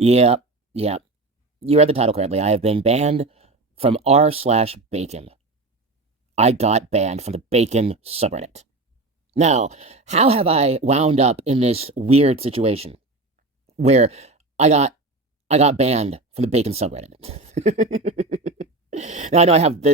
Yeah, yeah. You read the title correctly. I have been banned from r slash bacon. I got banned from the bacon subreddit. Now, how have I wound up in this weird situation where I got I got banned from the bacon subreddit? Now I know I have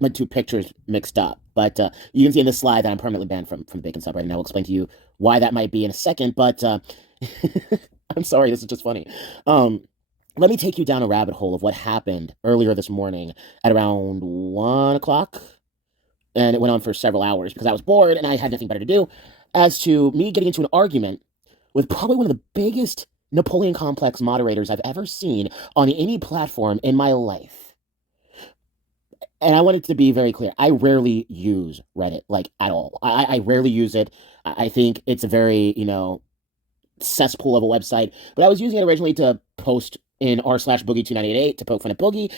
my two pictures mixed up, but you can see in this slide that I'm permanently banned from the bacon subreddit, and I will explain to you why that might be in a second. But I'm sorry, this is just funny. Um, Let me take you down a rabbit hole of what happened earlier this morning at around 1 o'clock. And it went on for several hours because I was bored and I had nothing better to do, as to me getting into an argument with probably one of the biggest Napoleon Complex moderators I've ever seen on any platform in my life. And I want it to be very clear. I rarely use Reddit, like at all. I rarely use it. I think it's a very, cesspool of a website. But I was using it originally to post in r slash boogie 2988 to poke fun at Boogie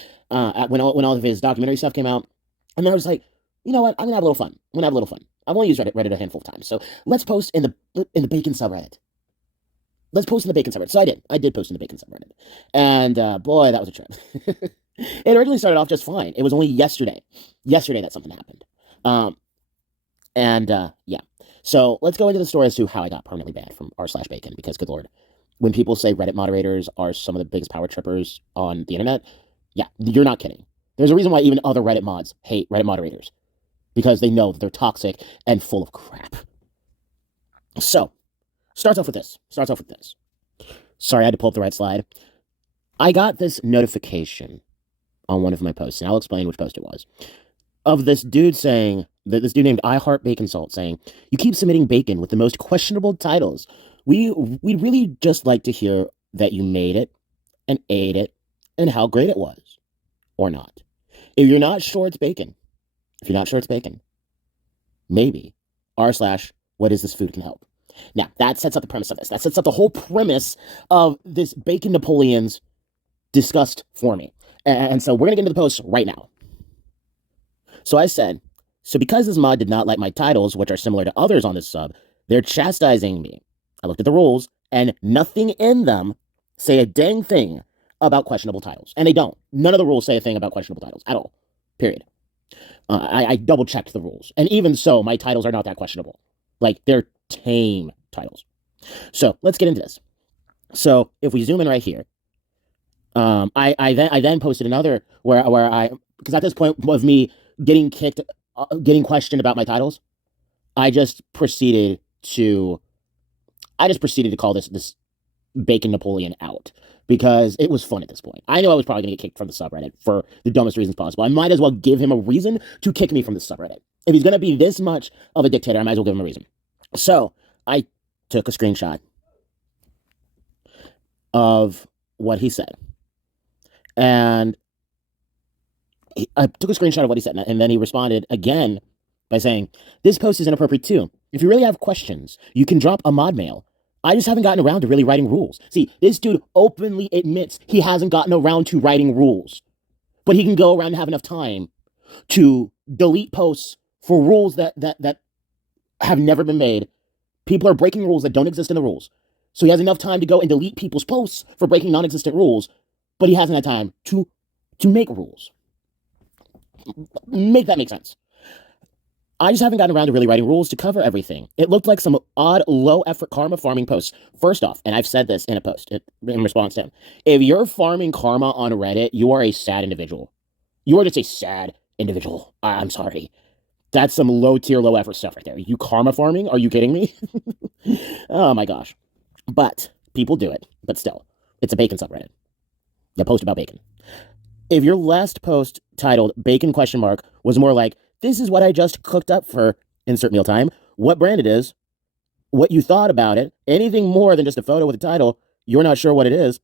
when all of his documentary stuff came out. And then I was like, you know what? I'm gonna have a little fun. I'm gonna have a little fun. I've only used Reddit a handful of times. So let's post in the bacon subreddit. Let's post in the bacon subreddit. So I did. I did post in the bacon subreddit. And boy, that was a trip. It originally started off just fine. It was only yesterday that something happened. Um, and yeah. So let's go into the story as to how I got permanently banned from r slash bacon because good lord, when people say Reddit moderators are some of the biggest power trippers on the internet, yeah, you're not kidding. There's a reason why even other Reddit mods hate Reddit moderators because they know that they're toxic and full of crap. So, Starts off with this. Sorry, I had to pull up the right slide. I got this notification on one of my posts, and I'll explain which post it was, of this dude saying, that this dude named I Heart Bacon Salt saying, "You keep submitting bacon with the most questionable titles. We'd really just like to hear that you made it and ate it and how great it was, or not. If you're not sure it's bacon, if you're not sure it's bacon, maybe r slash what is this food can help." Now, that sets up the premise of this. That sets up the whole premise of this Bacon Napoleons discussed for me. And so we're going to get into the post right now. So I said, so because this mod did not like my titles, which are similar to others on this sub, they're chastising me. I looked at the rules, and nothing in them say a dang thing about questionable titles. And they don't. None of the rules say a thing about questionable titles at all. Period. I double checked the rules. And even so, my titles are not that questionable. Like, they're tame titles. So let's get into this. So if we zoom in right here, I then posted another where I, because at this point of me getting kicked, getting questioned about my titles, I just proceeded to call this Bacon Napoleon out because it was fun at this point. I knew I was probably gonna get kicked from the subreddit for the dumbest reasons possible. I might as well give him a reason to kick me from the subreddit. If he's gonna be this much of a dictator, I might as well give him a reason. So I took a screenshot of what he said. And I took a screenshot of what he said, and then he responded again by saying, "This post is inappropriate too. If you really have questions, you can drop a mod mail. I just haven't gotten around to really writing rules." See, this dude openly admits he hasn't gotten around to writing rules, but he can go around and have enough time to delete posts for rules that have never been made. People are breaking rules that don't exist in the rules. So he has enough time to go and delete people's posts for breaking non-existent rules, but he hasn't had time to make rules. Make that make sense. I just haven't gotten around to really writing rules to cover everything. It looked like some odd, low-effort karma farming posts. First off, and I've said this in a post in response to him, if you're farming karma on Reddit, you are a sad individual. You are just a sad individual. I'm sorry. That's some low-tier, low-effort stuff right there. You karma farming? Are you kidding me? Oh my gosh. But people do it. But still, it's a bacon subreddit. They post about bacon. If your last post titled bacon question mark was more like, "This is what I just cooked up for insert mealtime, what brand it is, what you thought about it," anything more than just a photo with a title, "You're not sure what it is,"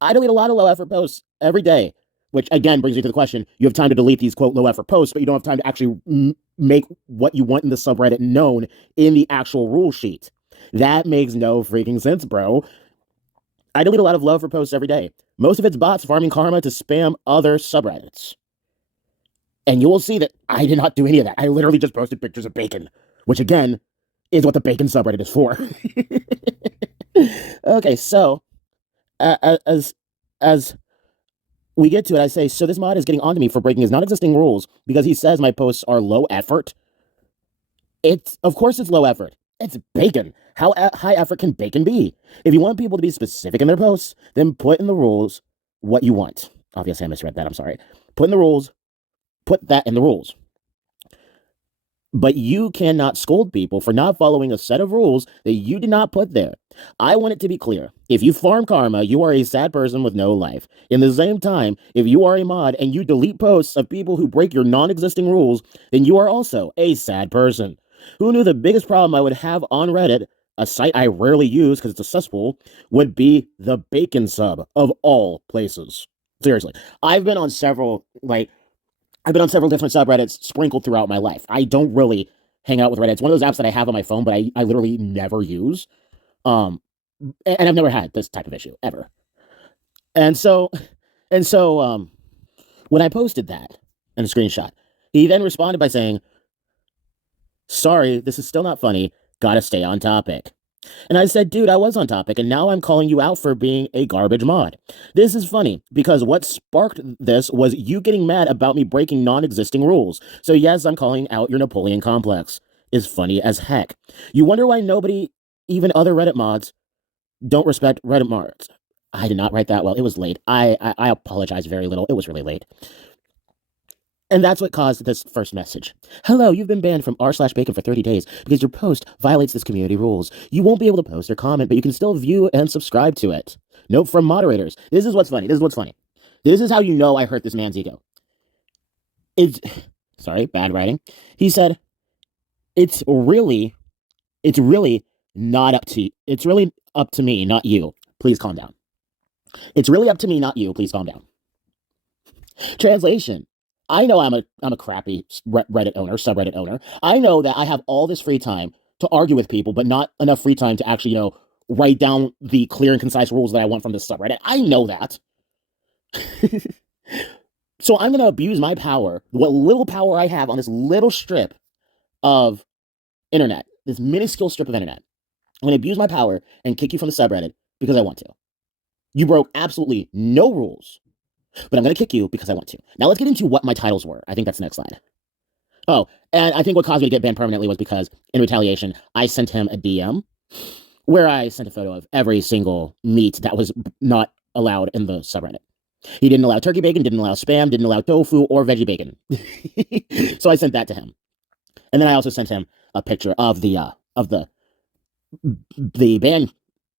I delete a lot of low effort posts every day, which again brings me to the question. You have time to delete these quote low effort posts, but you don't have time to actually make what you want in the subreddit known in the actual rule sheet. That makes no freaking sense, bro. I delete a lot of low effort posts every day. Most of it's bots farming karma to spam other subreddits. And you will see that I did not do any of that. I literally just posted pictures of bacon, which again is what the bacon subreddit is for. Okay, so as as we get to it, I say, so this mod is getting onto me for breaking his non-existing rules because he says my posts are low effort. It's of course it's low effort. It's bacon. How high effort can bacon be? If you want people to be specific in their posts, then put in the rules what you want. Obviously, I misread that. I'm sorry. Put in the rules. Put that in the rules. But you cannot scold people for not following a set of rules that you did not put there. I want it to be clear. If you farm karma, you are a sad person with no life. In the same time, if you are a mod and you delete posts of people who break your non-existing rules, then you are also a sad person. Who knew the biggest problem I would have on Reddit, a site I rarely use because it's a cesspool, would be the bacon sub of all places? Seriously. I've been on several different subreddits sprinkled throughout my life. I don't really hang out with Reddit. It's one of those apps that I have on my phone, but I literally never use. Um, and I've never had this type of issue ever. And so, and so, when I posted that in a screenshot, he then responded by saying, "Sorry, this is still not funny. Gotta stay on topic." And I said, dude, I was on topic, and now I'm calling you out for being a garbage mod. This is funny, because what sparked this was you getting mad about me breaking non-existing rules. So yes, I'm calling out your Napoleon complex. Is funny as heck. You wonder why nobody, even other Reddit mods, don't respect Reddit mods. I did not write that well. It was late. I apologize very little. It was really late. And that's what caused this first message. Hello, you've been banned from r/bacon for 30 days because your post violates this community rules. You won't be able to post or comment, but you can still view and subscribe to it. Note from moderators. This is what's funny. This is how you know I hurt this man's ego. It's, sorry, bad writing. He said, it's really it's really up to me, not you. Please calm down. It's really up to me, not you. Please calm down. Translation. I know I'm a crappy Reddit owner, subreddit owner. I know that I have all this free time to argue with people, but not enough free time to actually, write down the clear and concise rules that I want from this subreddit. I know that. So I'm going to abuse my power, what little power I have on this little strip of internet, this minuscule strip of internet. I'm going to abuse my power and kick you from the subreddit because I want to. You broke absolutely no rules, but I'm going to kick you because I want to. Now let's get into what my titles were. I think that's the next slide. Oh, and I think what caused me to get banned permanently was because in retaliation, I sent him a DM where I sent a photo of every single meat that was not allowed in the subreddit. He didn't allow turkey bacon, didn't allow spam, didn't allow tofu or veggie bacon. So I sent that to him. And then I also sent him a picture of the ban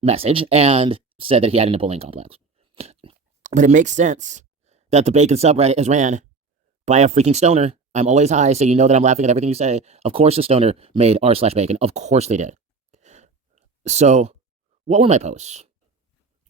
message and said that he had a Napoleon complex. But it makes sense that the bacon subreddit is ran by a freaking stoner. I'm always high, so you know that I'm laughing at everything you say. Of course the stoner made r/bacon. Of course they did. So what were my posts?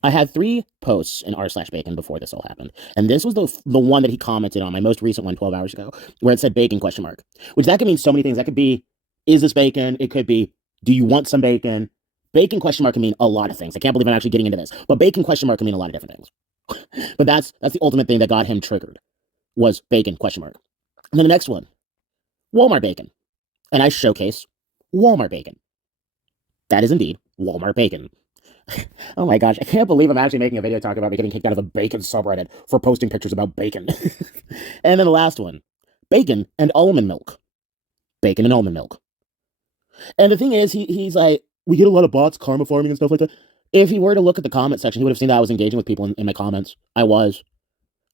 I had 3 posts in r/bacon before this all happened. And this was the one that he commented on, my most recent one 12 hours ago, where it said bacon question mark. Which that could mean so many things. That could be, is this bacon? It could be, do you want some bacon? Bacon question mark can mean a lot of things. I can't believe I'm actually getting into this. But bacon question mark can mean a lot of different things. But that's the ultimate thing that got him triggered, was bacon question mark. And then the next one, Walmart bacon. And I showcase Walmart bacon. That is indeed Walmart bacon. Oh my gosh, I can't believe I'm actually making a video talking about me getting kicked out of the bacon subreddit for posting pictures about bacon. And then the last one, bacon and almond milk. Bacon and almond milk. And the thing is, he's like, we get a lot of bots, karma farming and stuff like that. If he were to look at the comment section, he would have seen that I was engaging with people in my comments. I was.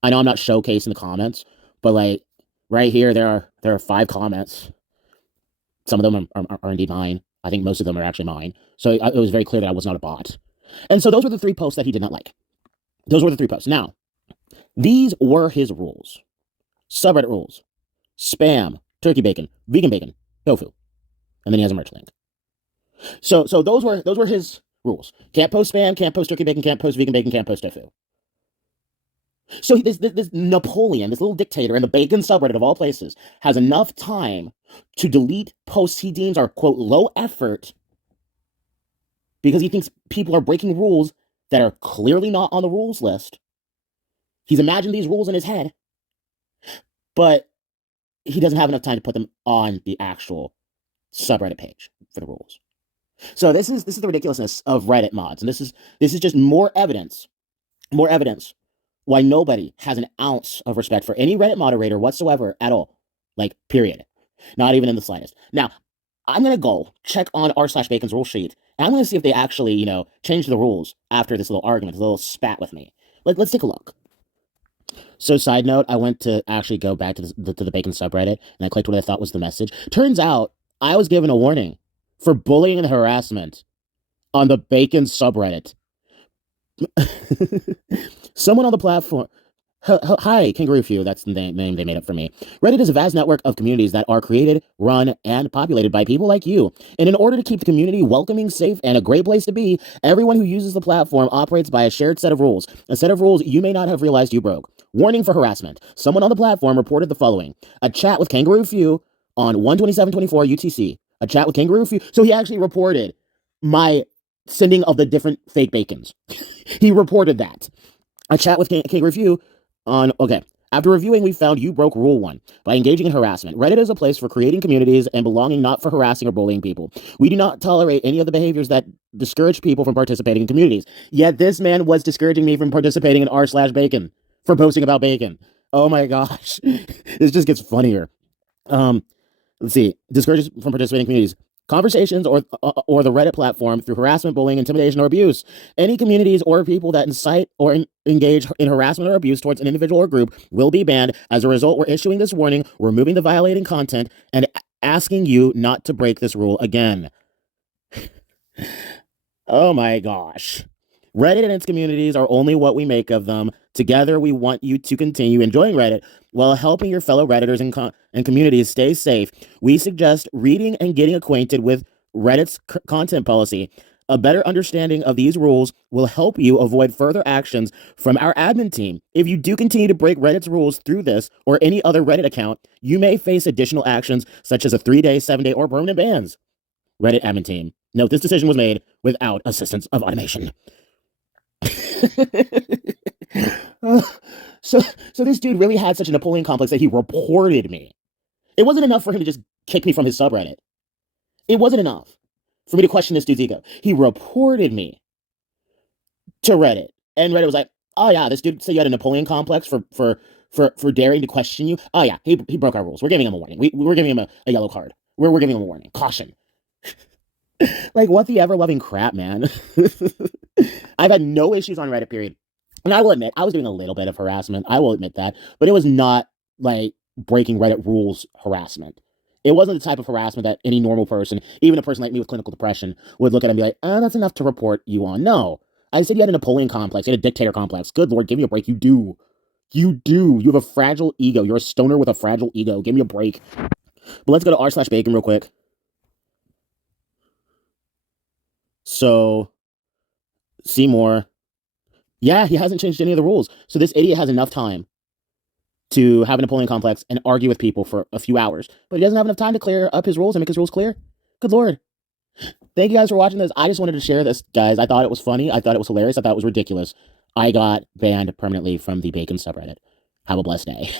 I know I'm not showcasing the comments, but like right here, there are 5 comments. Some of them are indeed mine. I think most of them are actually mine. So it was very clear that I was not a bot. And so those were the 3 posts that he did not like. Those were the 3 posts. Now, these were his rules. Subreddit rules. Spam, turkey bacon, vegan bacon, tofu. And then he has a merch link. So those were his rules. Can't post spam, can't post turkey bacon, can't post vegan bacon, can't post tofu. So this Napoleon, this little dictator in the bacon subreddit of all places, has enough time to delete posts he deems are, quote, low effort because he thinks people are breaking rules that are clearly not on the rules list. He's imagined these rules in his head, but he doesn't have enough time to put them on the actual subreddit page for the rules. So this is the ridiculousness of Reddit mods, and this is just more evidence why nobody has an ounce of respect for any Reddit moderator whatsoever at all. Like, period. Not even in the slightest. Now, I'm gonna go check on r/bacon's rule sheet, and I'm gonna see if they actually, changed the rules after this little argument, this little spat with me. Let's take a look. So, side note, I went to actually go back to the Bacon subreddit, and I clicked what I thought was the message. Turns out I was given a warning for bullying and harassment on the Bacon subreddit. Someone on the platform. Hi, Kangaroo Few. That's the name they made up for me. Reddit is a vast network of communities that are created, run, and populated by people like you. And in order to keep the community welcoming, safe, and a great place to be, everyone who uses the platform operates by a shared set of rules. A set of rules you may not have realized you broke. Warning for harassment. Someone on the platform reported the following: a chat with Kangaroo Few on 12724 UTC. A chat with Kangaroo Few. So he actually reported my sending of the different fake bacons. He reported that. A chat with Kangaroo Few on, okay. After reviewing, we found you broke Rule 1 by engaging in harassment. Reddit is a place for creating communities and belonging, not for harassing or bullying people. We do not tolerate any of the behaviors that discourage people from participating in communities. Yet this man was discouraging me from participating in r/bacon for posting about bacon. Oh my gosh. This just gets funnier. Let's see. Discourages from participating in communities. Conversations or the Reddit platform through harassment, bullying, intimidation, or abuse. Any communities or people that incite or engage in harassment or abuse towards an individual or group will be banned. As a result, we're issuing this warning, removing the violating content, and asking you not to break this rule again. Oh my gosh. Reddit and its communities are only what we make of them. Together, we want you to continue enjoying Reddit while helping your fellow Redditors and communities stay safe. We suggest reading and getting acquainted with Reddit's content policy. A better understanding of these rules will help you avoid further actions from our admin team. If you do continue to break Reddit's rules through this or any other Reddit account, you may face additional actions such as a 3-day, 7-day, or permanent bans. Reddit admin team. Note, this decision was made without assistance of automation. so this dude really had such a Napoleon complex that he reported me. It wasn't enough for him to just kick me from his subreddit. It wasn't enough for me to question this dude's ego. He reported me to Reddit, and Reddit was like, "Oh yeah, this dude said you had a Napoleon complex for daring to question you. Oh yeah, he broke our rules. We're giving him a warning. We're giving him a yellow card. We're giving him a warning. Caution." Like, what the ever-loving crap, man. I've had no issues on Reddit, period. And I will admit, I was doing a little bit of harassment. I will admit that. But it was not, like, breaking Reddit rules harassment. It wasn't the type of harassment that any normal person, even a person like me with clinical depression, would look at and be like, that's enough to report you on. No. I said you had a Napoleon complex. You had a dictator complex. Good Lord, give me a break. You do. You do. You have a fragile ego. You're a stoner with a fragile ego. Give me a break. But let's go to r/bacon real quick. So, see more. Yeah, he hasn't changed any of the rules. So this idiot has enough time to have a Napoleon complex and argue with people for a few hours. But he doesn't have enough time to clear up his rules and make his rules clear. Good Lord. Thank you guys for watching this. I just wanted to share this, guys. I thought it was funny. I thought it was hilarious. I thought it was ridiculous. I got banned permanently from the Bacon subreddit. Have a blessed day.